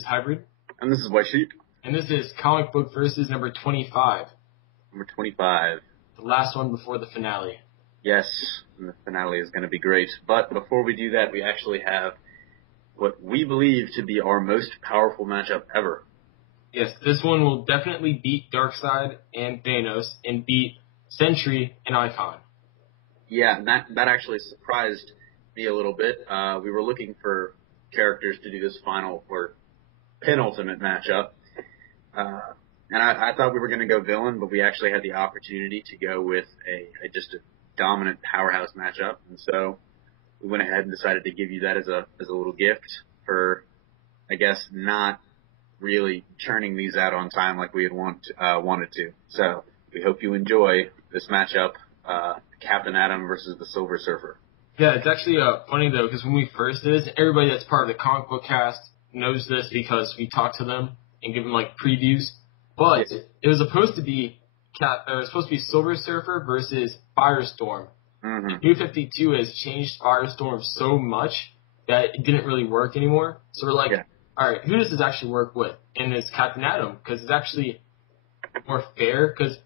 is Hybrid. And this is White Sheep. And this is Comic Book Versus number 25. Number 25. The last one before the finale. Yes, and the finale is going to be great. But before we do that, we actually have what we believe to be our most powerful matchup ever. Yes, this one will definitely beat Darkseid and Thanos and beat Sentry and Icon. Yeah, that actually surprised me a little bit. We were looking for characters to do this final or penultimate matchup. And I thought we were going to go villain, but we actually had the opportunity to go with just a dominant powerhouse matchup. And so we went ahead and decided to give you that as a little gift for, I guess, not really churning these out on time like we had wanted to. So we hope you enjoy this matchup, Captain Atom versus the Silver Surfer. Yeah, it's actually funny, though, because when we first did this, everybody that's part of the comic book cast knows this because we talked to them and give them, like, previews. But it was supposed to be Silver Surfer versus Firestorm. Mm-hmm. New 52 has changed Firestorm so much that it didn't really work anymore. So we're like, all right, who does this actually work with? And it's Captain Atom, because it's actually more fair. Because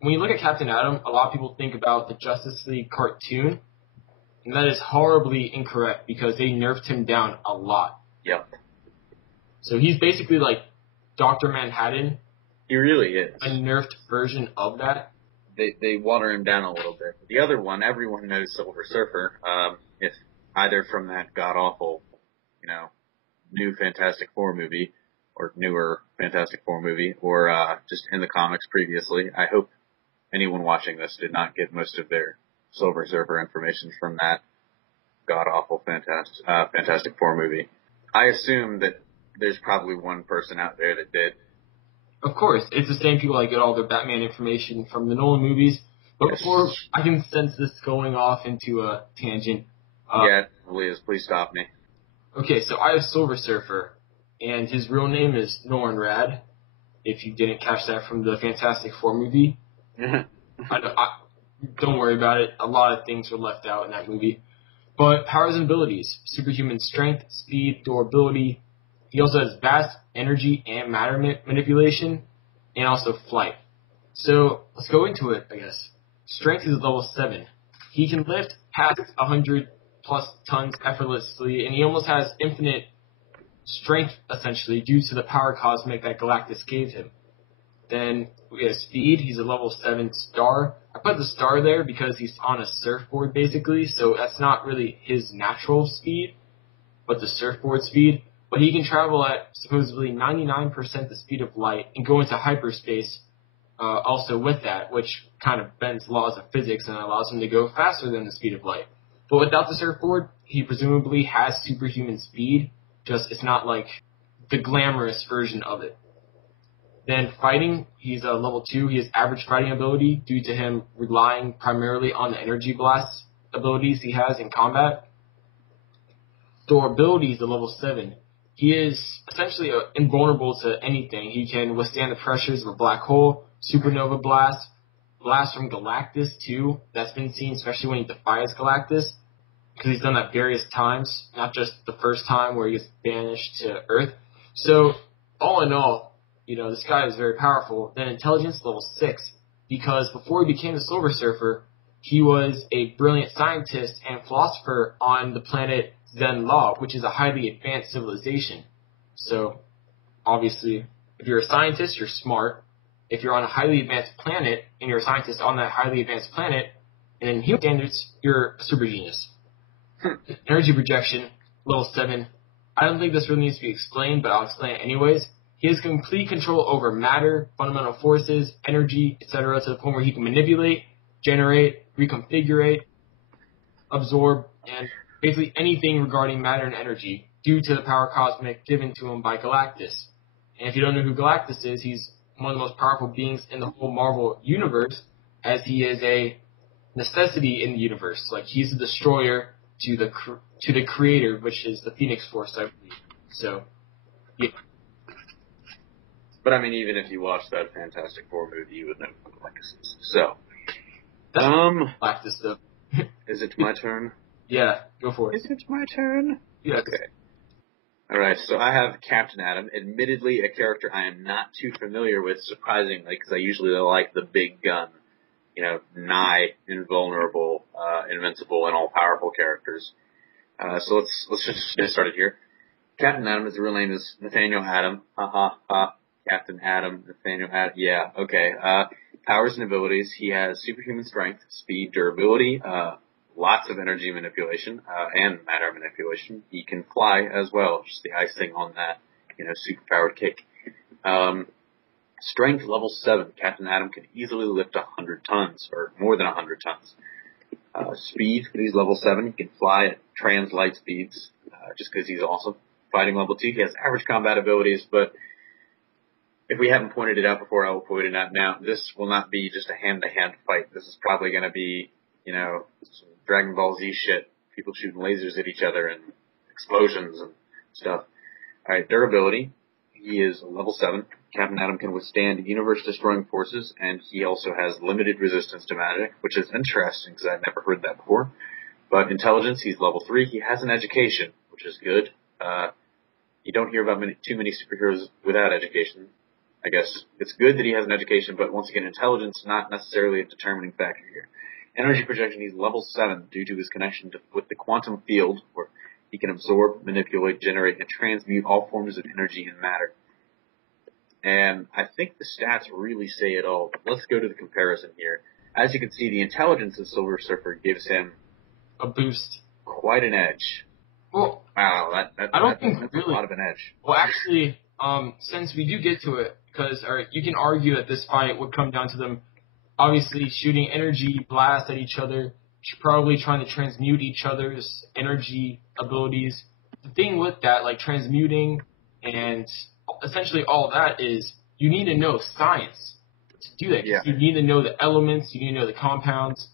when you look at Captain Atom, a lot of people think about the Justice League cartoon, and that is horribly incorrect because they nerfed him down a lot. Yep. So he's basically like Dr. Manhattan. He really is. A nerfed version of that. They water him down a little bit. The other one, everyone knows Silver Surfer. If either from that god-awful, new Fantastic Four movie, or newer Fantastic Four movie, or just in the comics previously. I hope anyone watching this did not get most of their Silver Surfer information from that god-awful Fantastic Four movie. I assume that there's probably one person out there that did. Of course, it's the same people that get all their Batman information from the Nolan movies. But before I can sense this going off into a tangent. Yeah, Liz, please stop me. Okay, so I have Silver Surfer, and his real name is Norrin Radd, if you didn't catch that from the Fantastic Four movie. Don't worry about it. A lot of things were left out in that movie. But powers and abilities: superhuman strength, speed, durability. He also has vast energy and matter manipulation, and also flight. So let's go into it, I guess. Strength is level 7. He can lift past 100 plus tons effortlessly, and he almost has infinite strength, essentially, due to the power cosmic that Galactus gave him. Then we have speed. He's a level 7 star. I put the star there because he's on a surfboard, basically, so that's not really his natural speed, but the surfboard speed. But he can travel at supposedly 99% the speed of light and go into hyperspace also with that, which kind of bends laws of physics and allows him to go faster than the speed of light. But without the surfboard, he presumably has superhuman speed, just it's not like the glamorous version of it. Then fighting, he's a level 2. He has average fighting ability due to him relying primarily on the energy blast abilities he has in combat. Durability is a level 7. He is essentially invulnerable to anything. He can withstand the pressures of a black hole, supernova blast from Galactus too. That's been seen, especially when he defies Galactus, because he's done that various times, not just the first time where he gets banished to Earth. So, all in all, this guy is very powerful. Then intelligence, level 6, because before he became the Silver Surfer, he was a brilliant scientist and philosopher on the planet Zen-La, which is a highly advanced civilization. So, obviously, if you're a scientist, you're smart. If you're on a highly advanced planet, and you're a scientist on that highly advanced planet, and in human standards, you're a super genius. Energy projection, level 7. I don't think this really needs to be explained, but I'll explain it anyways. He has complete control over matter, fundamental forces, energy, etc., to the point where he can manipulate, generate, reconfigure, absorb, and basically anything regarding matter and energy due to the power cosmic given to him by Galactus. And if you don't know who Galactus is, he's one of the most powerful beings in the whole Marvel universe, as he is a necessity in the universe. Like, he's the destroyer to the creator, which is the Phoenix Force, I believe. So, yeah. But I mean, even if you watched that Fantastic Four movie, you would know who Galactus is. So, Galactus, though. Is it my turn? Yeah, go for it. Is it my turn? Yes. Okay. All right, so I have Captain Atom, admittedly a character I am not too familiar with, surprisingly, because I usually like the big gun, nigh invulnerable, invincible, and all-powerful characters. So let's just get started here. Captain Atom, his real name is Nathaniel Atom. Captain Atom, Nathaniel Atom. Yeah, okay. Powers and abilities. He has superhuman strength, speed, durability, lots of energy manipulation, and matter manipulation. He can fly as well, just the icing on that, superpowered cake. Strength level 7. Captain Atom can easily lift 100 tons, or more than 100 tons. Speed, he's level 7. He can fly at trans light speeds, just because he's awesome. Fighting level 2, he has average combat abilities, but if we haven't pointed it out before, I will point it out now. This will not be just a hand-to-hand fight. This is probably going to be, some Dragon Ball Z shit. People shooting lasers at each other and explosions and stuff. Alright, durability. He is level 7. Captain Atom can withstand universe-destroying forces, and he also has limited resistance to magic, which is interesting because I've never heard that before. But intelligence, he's level 3. He has an education, which is good. You don't hear about too many superheroes without education. I guess it's good that he has an education, but once again, intelligence not necessarily a determining factor here. Energy projection, he's level 7 due to his connection with the quantum field, where he can absorb, manipulate, generate, and transmute all forms of energy and matter. And I think the stats really say it all. Let's go to the comparison here. As you can see, the intelligence of Silver Surfer gives him a boost, quite an edge. Well, wow, that's a lot of an edge. Well, actually, since we do get to it, because you can argue that this fight would come down to them obviously shooting energy blasts at each other, probably trying to transmute each other's energy abilities. The thing with that, like transmuting and essentially all that is you need to know science to do that. Yeah. You need to know the elements, you need to know the compounds.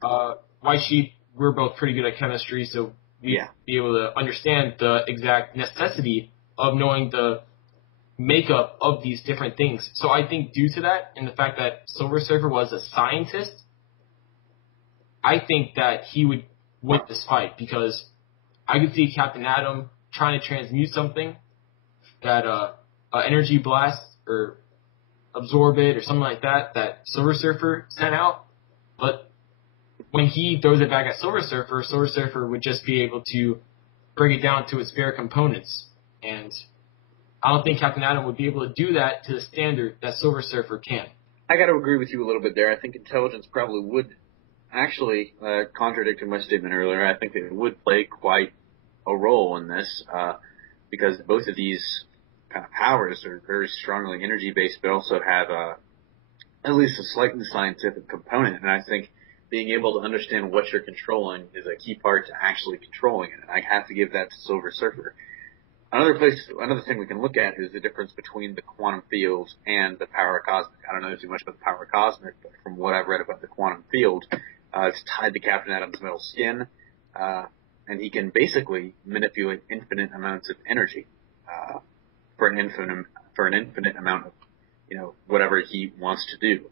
White Sheep, we're both pretty good at chemistry, so we'd be able to understand the exact necessity of knowing the makeup of these different things. So I think due to that and the fact that Silver Surfer was a scientist, I think that he would win this fight because I could see Captain Atom trying to transmute something that energy blast or absorb it or something like that Silver Surfer sent out, but when he throws it back at Silver Surfer would just be able to break it down to its bare components. And I don't think Captain Atom would be able to do that to the standard that Silver Surfer can. I got to agree with you a little bit there. I think intelligence probably would actually, contradicting my statement earlier, I think it would play quite a role in this because both of these kind of powers are very strongly energy-based but also have at least a slightly scientific component. And I think being able to understand what you're controlling is a key part to actually controlling it. And I have to give that to Silver Surfer. Another thing we can look at is the difference between the quantum field and the power cosmic. I don't know too much about the power cosmic, but from what I've read about the quantum field, it's tied to Captain Atom's metal skin, and he can basically manipulate infinite amounts of energy for an infinite amount of whatever he wants to do,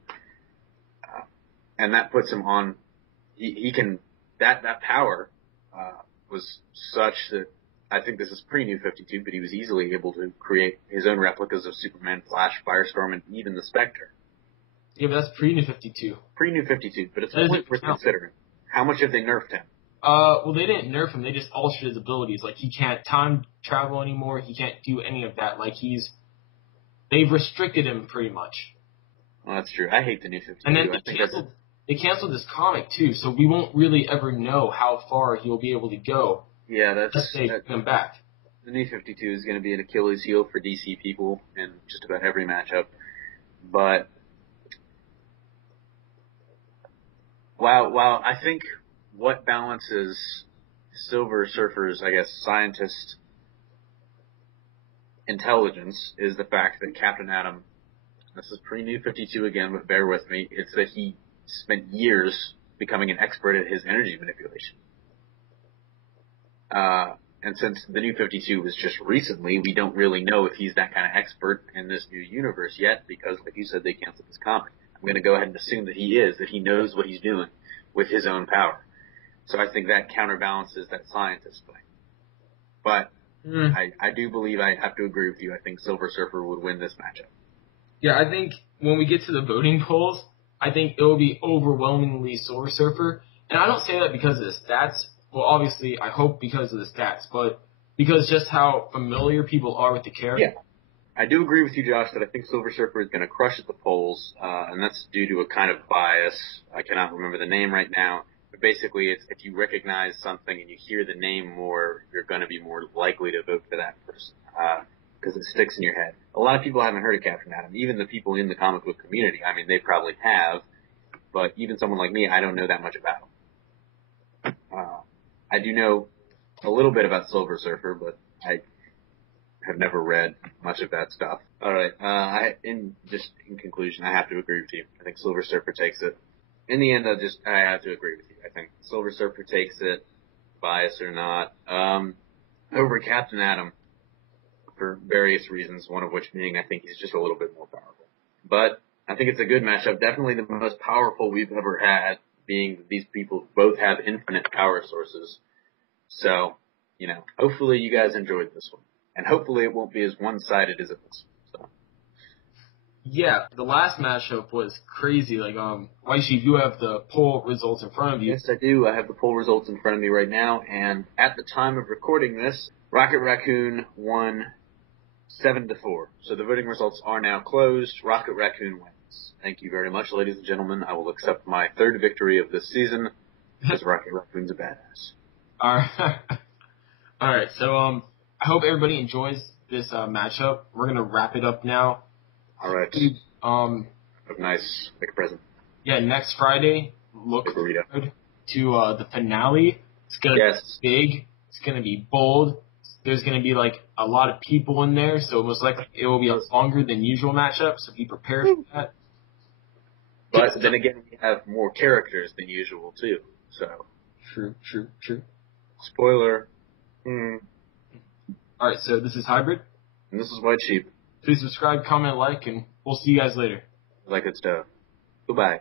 and that puts him on. He can that power was such that. I think this is pre-New 52, but he was easily able to create his own replicas of Superman, Flash, Firestorm, and even the Spectre. Yeah, but that's pre-New 52. Pre-New 52, but it's worth considering. How much have they nerfed him? Well, they didn't nerf him. They just altered his abilities. Like, he can't time travel anymore. He can't do any of that. Like, they've restricted him pretty much. Well, that's true. I hate the New 52. And then they canceled this comic, too, so we won't really ever know how far he'll be able to go. Yeah, unless they come back. The New 52 is going to be an Achilles heel for DC people in just about every matchup. But while I think what balances Silver Surfer's, I guess, scientist intelligence is the fact that Captain Atom, this is pre-New 52 again, but bear with me, it's that he spent years becoming an expert at his energy manipulation. And since the New 52 was just recently, we don't really know if he's that kind of expert in this new universe yet because, like you said, they canceled this comic. I'm going to go ahead and assume that he is, that he knows what he's doing with his own power. So I think that counterbalances that scientist thing. But I do believe I have to agree with you. I think Silver Surfer would win this matchup. Yeah, I think when we get to the voting polls, I think it will be overwhelmingly Silver Surfer. And I don't say that because of the stats. Well, obviously, I hope because of the stats, but because just how familiar people are with the character. Yeah. I do agree with you, Josh, that I think Silver Surfer is going to crush at the polls, and that's due to a kind of bias. I cannot remember the name right now, but basically it's if you recognize something and you hear the name more, you're going to be more likely to vote for that person, because it sticks in your head. A lot of people haven't heard of Captain Atom. Even the people in the comic book community, I mean, they probably have, but even someone like me, I don't know that much about him. I do know a little bit about Silver Surfer, but I have never read much of that stuff. All right. In conclusion, I have to agree with you. I think Silver Surfer takes it. In the end, I have to agree with you. I think Silver Surfer takes it, bias or not, over Captain Atom for various reasons. One of which being I think he's just a little bit more powerful. But I think it's a good matchup. Definitely the most powerful we've ever had. Being that these people both have infinite power sources. So, hopefully you guys enjoyed this one. And hopefully it won't be as one-sided as it was. So. Yeah, the last matchup was crazy. Like, White Sheep, you have the poll results in front of you. Yes, I do. I have the poll results in front of me right now. And at the time of recording this, Rocket Raccoon won 7-4. So the voting results are now closed. Rocket Raccoon wins. Thank you very much, ladies and gentlemen. I will accept my third victory of this season because Rocket Raccoon's a badass. All right. All right. So, I hope everybody enjoys this matchup. We're gonna wrap it up now. All right. Nice. Make a present. Yeah, next Friday, look forward to the finale. It's gonna be big. It's gonna be bold. There's gonna be like a lot of people in there, so most likely it will be a longer than usual matchup. So be prepared for that. But then again, we have more characters than usual too. So true. Spoiler. All right, so this is Hybrid. And this is White Sheep. Please subscribe, comment, like, and we'll see you guys later. Like good stuff. Goodbye.